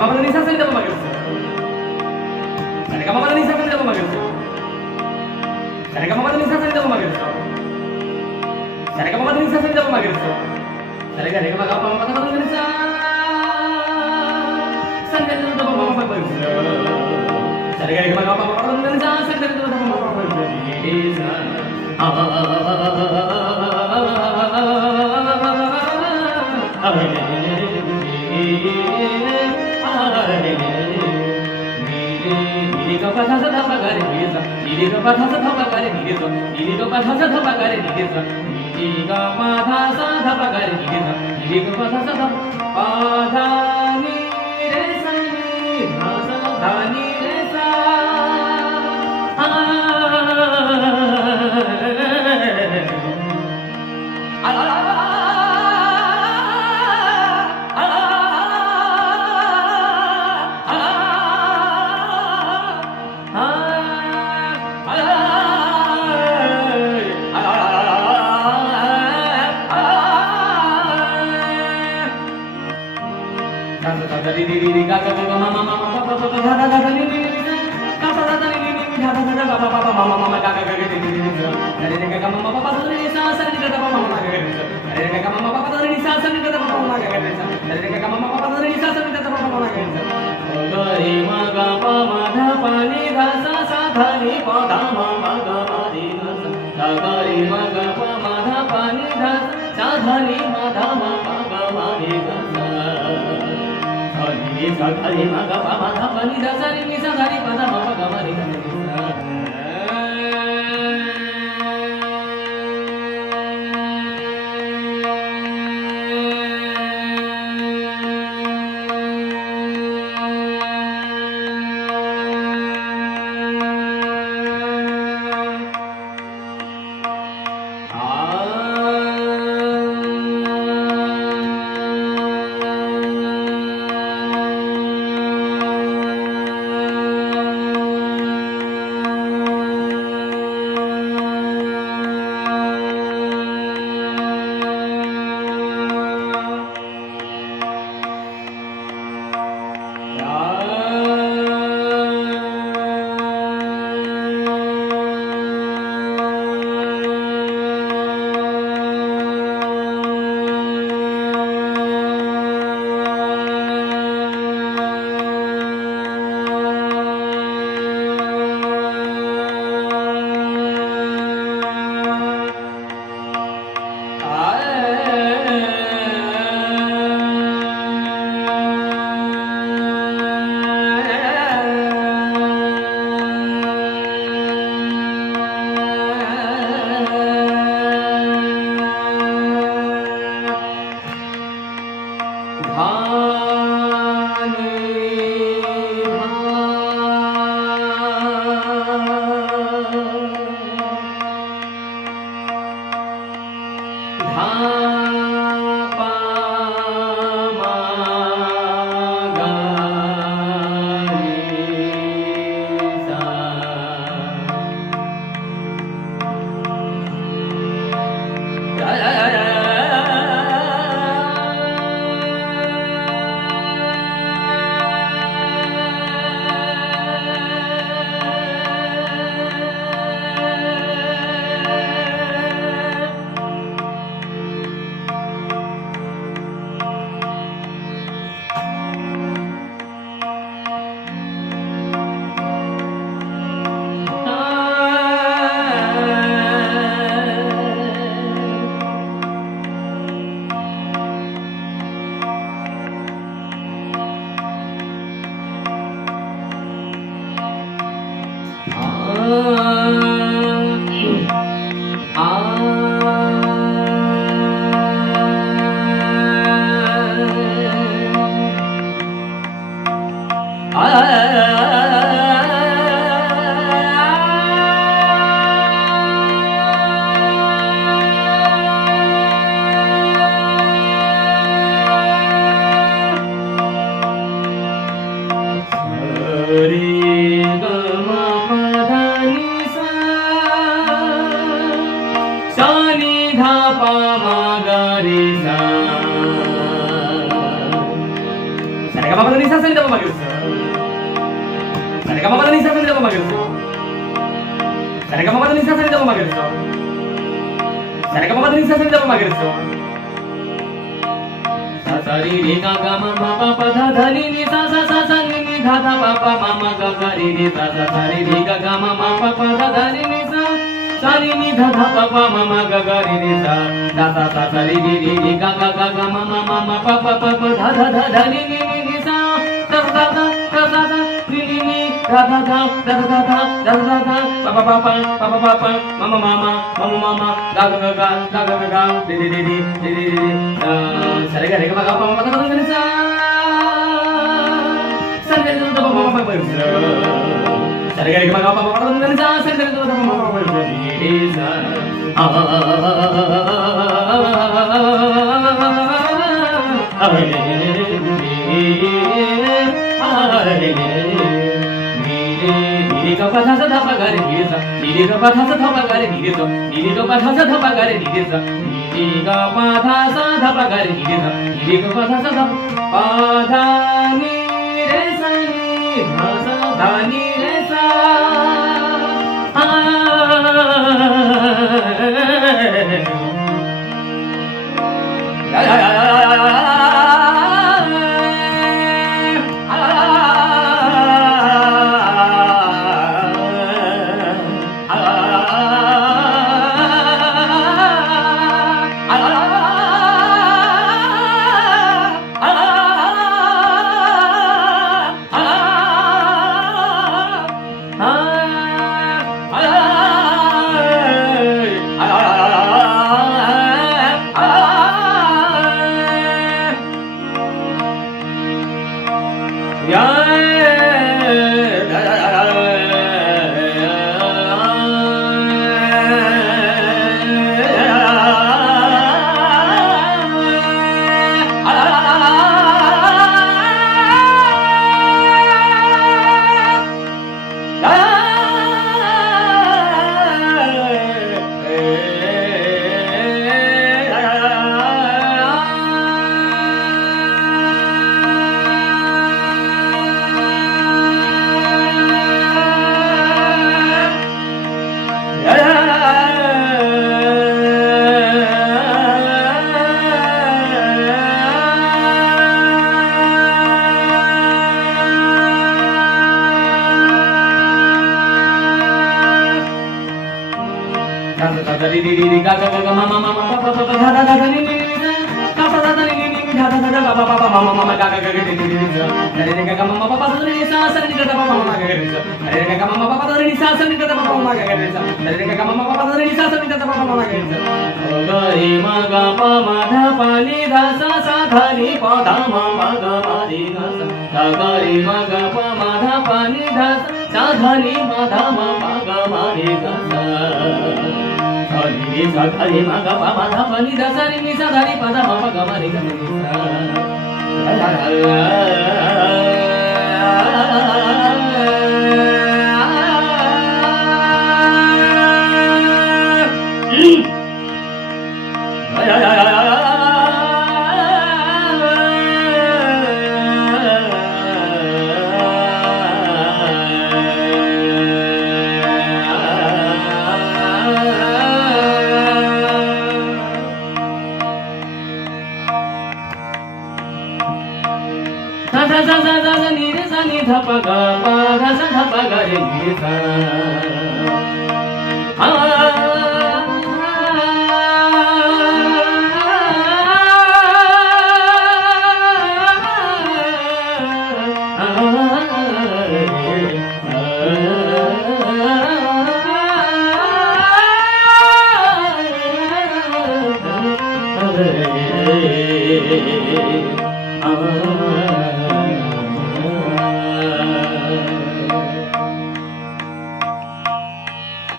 Sa ni sa sa ni da pa ma ga re sa re ga ma pa da ni sa sa ni da pa ma ga re sa re ga ma pa da ni sa sa ni da pa ma ga re sa re ga ma pa da ni sa sa ni da pa ma ga re sa re ga re ga ma ga pa ma pa da ma ga re sa sa ni da pa ma pa ga re sa re ga re ga ma ga pa ma pa da ma ga re sa sa ni da pa ma pa ga re sa sa ni da pa ma ga sa sa re ga ma pa da ni sa sa ni da pa ma ga sa sa re ga ma pa da ni sa sa ni da pa ma ga sa sa re ga ma pa da ni sa sa ni da pa ma ga sa sa sa ri ri ga ga ma ma pa pa dha dha ni ni sa sa sa sa ni ni dha dha pa pa ma ma ga ga ri ri sa sa sa ri ri ga ga ma ma pa pa dha dha ni ni sa sa ni ni dha dha pa pa ma ma ga ga ri ri sa da sa sa sa ri ri ri ri ga ga ma ma pa pa pa pa dha dha dha dha ni ni ni sa da da da da da da ni ni ni da da da da da da da da da pa pa pa pa pa pa pa ma ma ma ma ma ma ma ma ga ga ga ga ga ga ga ri ri ri ri ri ri ri sa re ga ma ga pa ma pa da ni sa sa re ga da pa pa pa pa sa re ga ma ga pa pa da ni sa sa re ga da pa pa pa pa ri sa ni ga pa tha sa tha pa ga re ni sa ni ga pa tha sa tha pa ga re ni sa ni ga pa tha sa tha pa ga re ni sa ni ga pa tha sa tha pa ga re ni sa ni ga pa tha sa tha pa dha ni re sa ni dha sa dha ni re sa